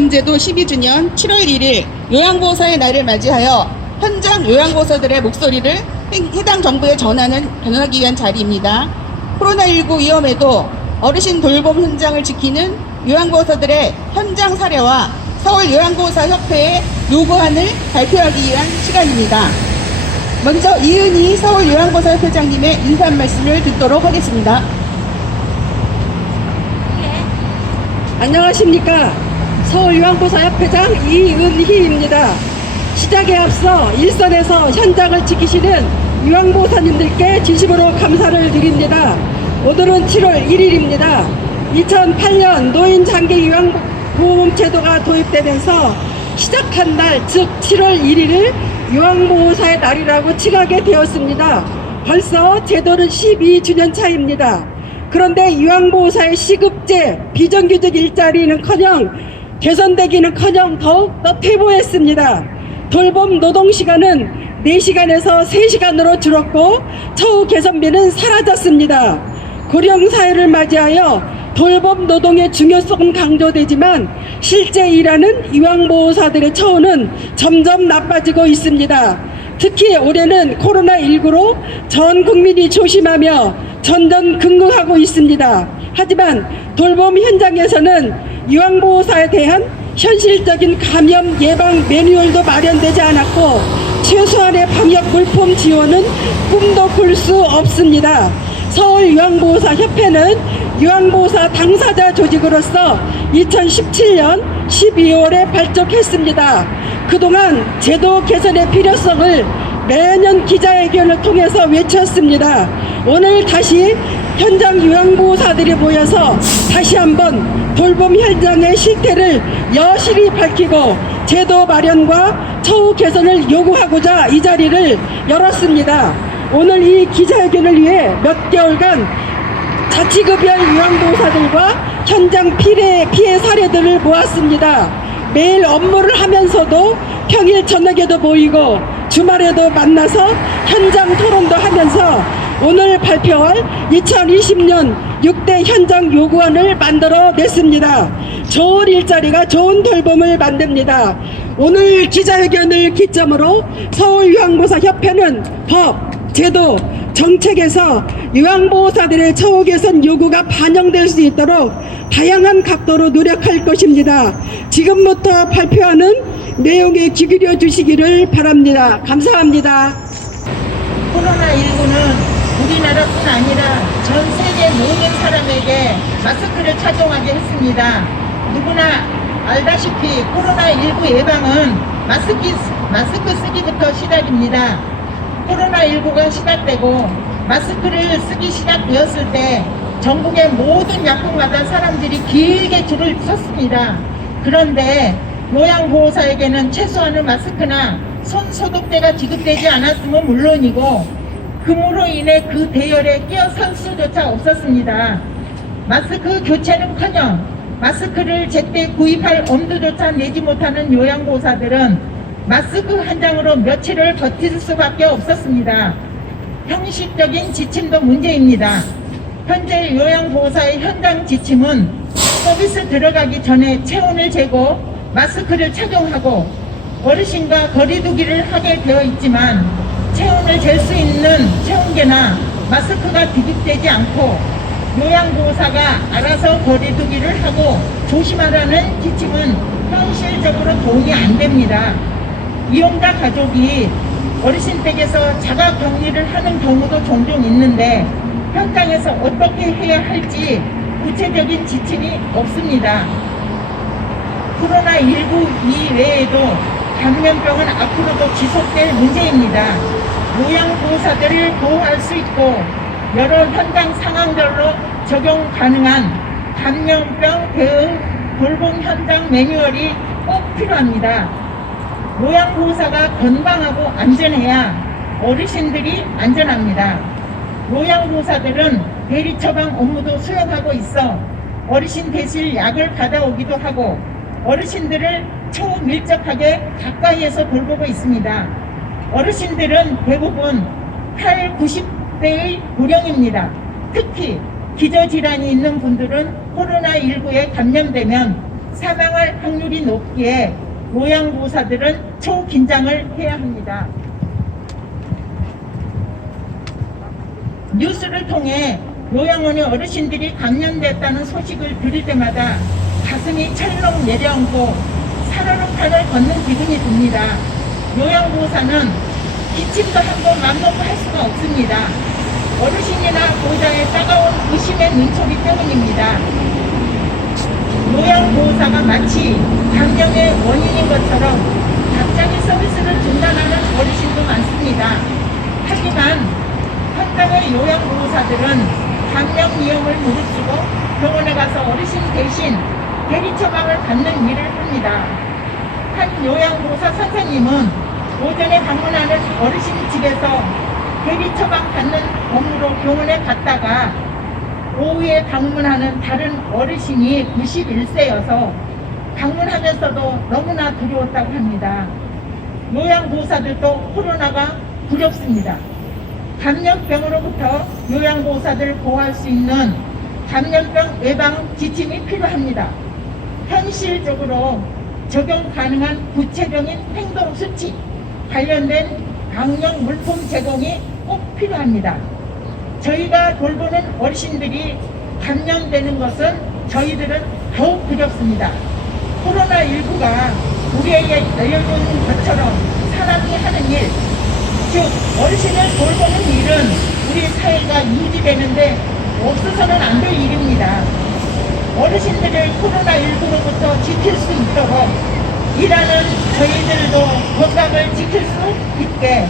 돌봄제도 12주년 7월 1일 요양보호사의 날을 맞이하여 현장 요양보호사들의 목소리를 해당 정부에 전하기 위한 자리입니다. 코로나19 위험에도 어르신 돌봄 현장을 지키는 요양보호사들의 현장 사례와 서울요양보호사협회의 요구안을 발표하기 위한 시간입니다. 먼저 이은희 서울요양보호사협회장님의 인사 한 말씀을 듣도록 하겠습니다. 안녕하십니까. 서울요양보호사협회장 이은희입니다. 시작에 앞서 일선에서 현장을 지키시는 요양보호사님들께 진심으로 감사를 드립니다. 오늘은 7월 1일입니다. 2008년 노인장기 요양보험제도가 도입되면서 시작한 날, 즉 7월 1일을 요양보호사의 날이라고 칭하게 되었습니다. 벌써 제도는 12주년 차입니다. 그런데 요양보호사의 시급제, 비정규직 일자리는커녕 개선되기는커녕 더욱더 퇴보했습니다. 돌봄 노동시간은 4시간에서 3시간으로 줄었고 처우 개선비는 사라졌습니다. 고령사회를 맞이하여 돌봄 노동의 중요성은 강조되지만 실제 일하는 요양보호사들의 처우는 점점 나빠지고 있습니다. 특히 올해는 코로나19로 전 국민이 조심하며 전전긍긍하고 있습니다. 하지만 돌봄 현장에서는 요양보호사에 대한 현실적인 감염 예방 매뉴얼도 마련되지 않았고 최소한의 방역 물품 지원은 꿈도 꿀 수 없습니다. 서울요양보호사협회는 요양보호사 당사자 조직으로서 2017년 12월에 발족했습니다. 그동안 제도 개선의 필요성을 매년 기자회견을 통해서 외쳤습니다. 오늘 다시 현장 요양보호사들이 모여서 다시 한번 돌봄 현장의 실태를 여실히 밝히고 제도 마련과 처우 개선을 요구하고자 이 자리를 열었습니다. 오늘 이 기자회견을 위해 몇 개월간 자치급여 요양보호사들과 현장 피해 사례들을 모았습니다. 매일 업무를 하면서도 평일 저녁에도 모이고 주말에도 만나서 현장 토론도 하면서 오늘 발표할 2020년 6대 현장 요구안을 만들어 냈습니다. 좋은 일자리가 좋은 돌봄을 만듭니다. 오늘 기자회견을 기점으로 서울요양보호사협회는 법, 제도, 정책에서 요양보호사들의 처우 개선 요구가 반영될 수 있도록 다양한 각도로 노력할 것입니다. 지금부터 발표하는 내용에 귀 기울여 주시기를 바랍니다. 감사합니다. 코로나19는 우리나라뿐 아니라 전 세계 모든 사람에게 마스크를 착용하게 했습니다. 누구나 알다시피 코로나19 예방은 마스크 쓰기부터 시작입니다. 코로나19가 시작되고 마스크를 쓰기 시작되었을 때 전국의 모든 약국마다 사람들이 길게 줄을 섰습니다. 그런데 요양보호사에게는 최소한의 마스크나 손 소독제가 지급되지 않았으면 물론이고 금으로 인해 그 대열에 끼어설 수조차 없었습니다. 마스크 교체는커녕 마스크를 제때 구입할 엄두조차 내지 못하는 요양보호사들은 마스크 한 장으로 며칠을 버틸 수밖에 없었습니다. 형식적인 지침도 문제입니다. 현재 요양보호사의 현장 지침은 서비스 들어가기 전에 체온을 재고 마스크를 착용하고 어르신과 거리두기를 하게 되어 있지만 체온을 잴 수 있는 체온계나 마스크가 구입되지 않고 요양보호사가 알아서 거리두기를 하고 조심하라는 지침은 현실적으로 도움이 안 됩니다. 이용자 가족이 어르신 댁에서 자가 격리를 하는 경우도 종종 있는데 현장에서 어떻게 해야 할지 구체적인 지침이 없습니다. 코로나19 이외에도 감염병은 앞으로도 지속될 문제입니다. 요양보호사들을 보호할 수 있고 여러 현장 상황별로 적용 가능한 감염병 대응 돌봄 현장 매뉴얼이 꼭 필요합니다. 요양보호사가 건강하고 안전해야 어르신들이 안전합니다. 요양보호사들은 대리처방 업무도 수행하고 있어 어르신 대실 약을 받아오기도 하고 어르신들을 초밀접하게 가까이에서 돌보고 있습니다. 어르신들은 대부분 8, 90대의 고령입니다. 특히 기저질환이 있는 분들은 코로나19에 감염되면 사망할 확률이 높기에 요양보호사들은 초긴장을 해야 합니다. 뉴스를 통해 요양원의 어르신들이 감염됐다는 소식을 들을 때마다 가슴이 철렁 내려앉고 살얼음판을 걷는 기분이 듭니다. 요양보호사는 기침도 한번 맘 놓고 할 수가 없습니다. 어르신이나 보호자의 따가운 의심의 눈초리 때문입니다. 요양보호사가 마치 감염의 원인인 것처럼 갑자기 서비스를 중단하는 어르신도 많습니다. 하지만 현장의 요양보호사들은 감염 위험을 무릅쓰고 병원에 가서 어르신 대신 대리 처방을 받는 일을 합니다. 한 요양보호사 선생님은 오전에 방문하는 어르신 집에서 대리 처방 받는 업무로 병원에 갔다가 오후에 방문하는 다른 어르신이 91세여서 방문하면서도 너무나 두려웠다고 합니다. 요양보호사들도 코로나가 두렵습니다. 감염병으로부터 요양보호사들을 보호할 수 있는 감염병 예방 지침이 필요합니다. 현실적으로 적용 가능한 구체적인 행동수칙, 관련된 방역 물품 제공이 꼭 필요합니다. 저희가 돌보는 어르신들이 감염되는 것은 저희들은 더욱 두렵습니다. 코로나19가 우리에게 알려준 것처럼 사람이 하는 일, 즉 어르신을 돌보는 일은 우리 사회가 유지되는데 없어서는 안 될 일입니다. 어르신들을 코로나19로부터 지킬 수 있도록 일하는 저희들도 건강을 지킬 수 있게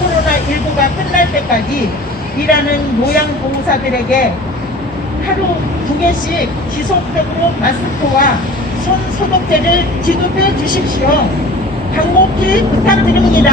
코로나19가 끝날 때까지 일하는 요양보호사들에게 하루 2개씩 지속적으로 마스크와 손 소독제를 지급해 주십시오. 간곡히 부탁드립니다.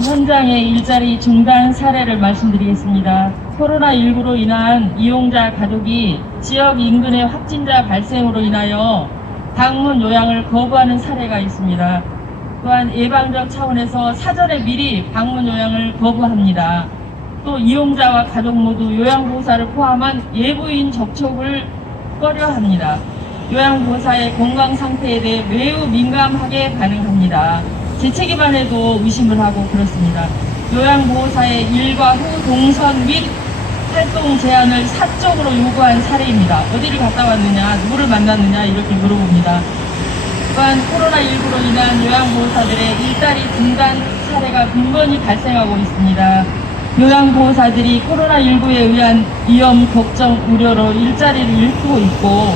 현장의 일자리 중단 사례를 말씀드리겠습니다. 코로나19로 인한 이용자 가족이 지역 인근의 확진자 발생으로 인하여 방문 요양을 거부하는 사례가 있습니다. 또한 예방적 차원에서 사전에 미리 방문 요양을 거부합니다. 또 이용자와 가족 모두 요양보호사를 포함한 예부인 접촉을 꺼려합니다. 요양보호사의 건강 상태에 대해 매우 민감하게 반응합니다. 재채기만 해도 의심을 하고 그렇습니다. 요양보호사의 일과 후 동선 및 활동 제한을 사적으로 요구한 사례입니다. 어디를 갔다 왔느냐, 누구를 만났느냐 이렇게 물어봅니다. 또한 코로나19로 인한 요양보호사들의 일자리 중단 사례가 빈번히 발생하고 있습니다. 요양보호사들이 코로나19에 의한 위험, 걱정, 우려로 일자리를 잃고 있고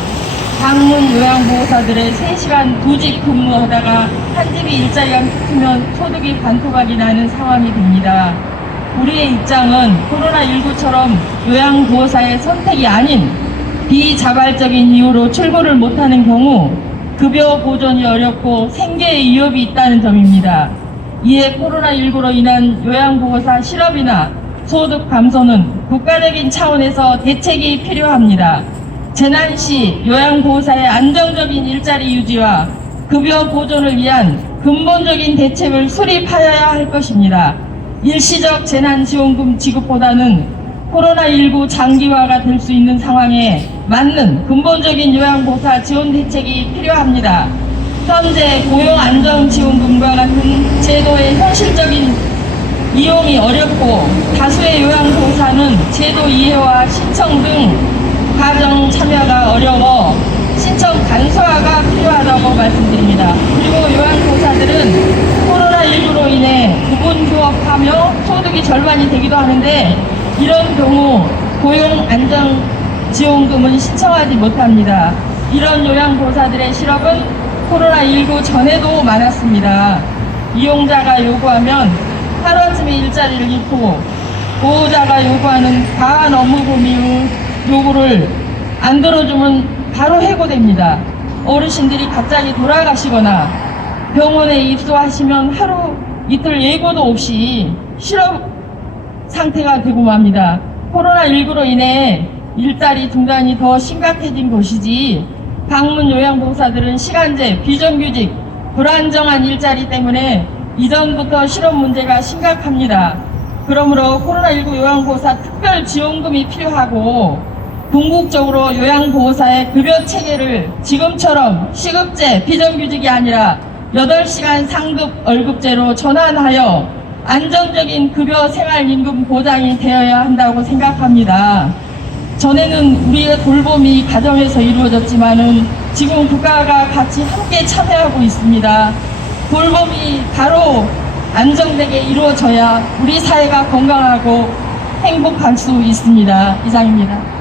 방문 요양보호사들의 3시간 2집 근무하다가 한 집이 일자리가 붙으면 소득이 반토막이 나는 상황이 됩니다. 우리의 입장은 코로나19처럼 요양보호사의 선택이 아닌 비자발적인 이유로 출근을 못하는 경우 급여 보존이 어렵고 생계의 위협이 있다는 점입니다. 이에 코로나19로 인한 요양보호사 실업이나 소득 감소는 국가적인 차원에서 대책이 필요합니다. 재난 시 요양보호사의 안정적인 일자리 유지와 급여 보존을 위한 근본적인 대책을 수립하여야 할 것입니다. 일시적 재난지원금 지급보다는 코로나19 장기화가 될 수 있는 상황에 맞는 근본적인 요양보호사 지원 대책이 필요합니다. 현재 고용안정지원금과 같은 제도의 현실적인 이용이 어렵고 다수의 요양보호사는 제도 이해와 신청 등 가정 참여가 어려워 신청 간소화가 필요하다고 말씀드립니다. 그리고 요양보호사들은 코로나19로 인해 부분 휴업하며 소득이 절반이 되기도 하는데 이런 경우 고용안정지원금은 신청하지 못합니다. 이런 요양보호사들의 실업은 코로나19 전에도 많았습니다. 이용자가 요구하면 하루아침에 일자리를 잃고 보호자가 요구하는 과한 업무 범위 요구를 안 들어주면 바로 해고됩니다. 어르신들이 갑자기 돌아가시거나 병원에 입소하시면 하루 이틀 예고도 없이 실업 상태가 되고 맙니다. 코로나19로 인해 일자리 중단이 더 심각해진 것이지 방문 요양보호사들은 시간제, 비정규직, 불안정한 일자리 때문에 이전부터 실업 문제가 심각합니다. 그러므로 코로나19 요양보호사 특별지원금이 필요하고 궁극적으로 요양보호사의 급여 체계를 지금처럼 시급제, 비정규직이 아니라 8시간 상급 월급제로 전환하여 안정적인 급여 생활임금 보장이 되어야 한다고 생각합니다. 전에는 우리의 돌봄이 가정에서 이루어졌지만은 지금 국가가 같이 함께 참여하고 있습니다. 돌봄이 바로 안정되게 이루어져야 우리 사회가 건강하고 행복할 수 있습니다. 이상입니다.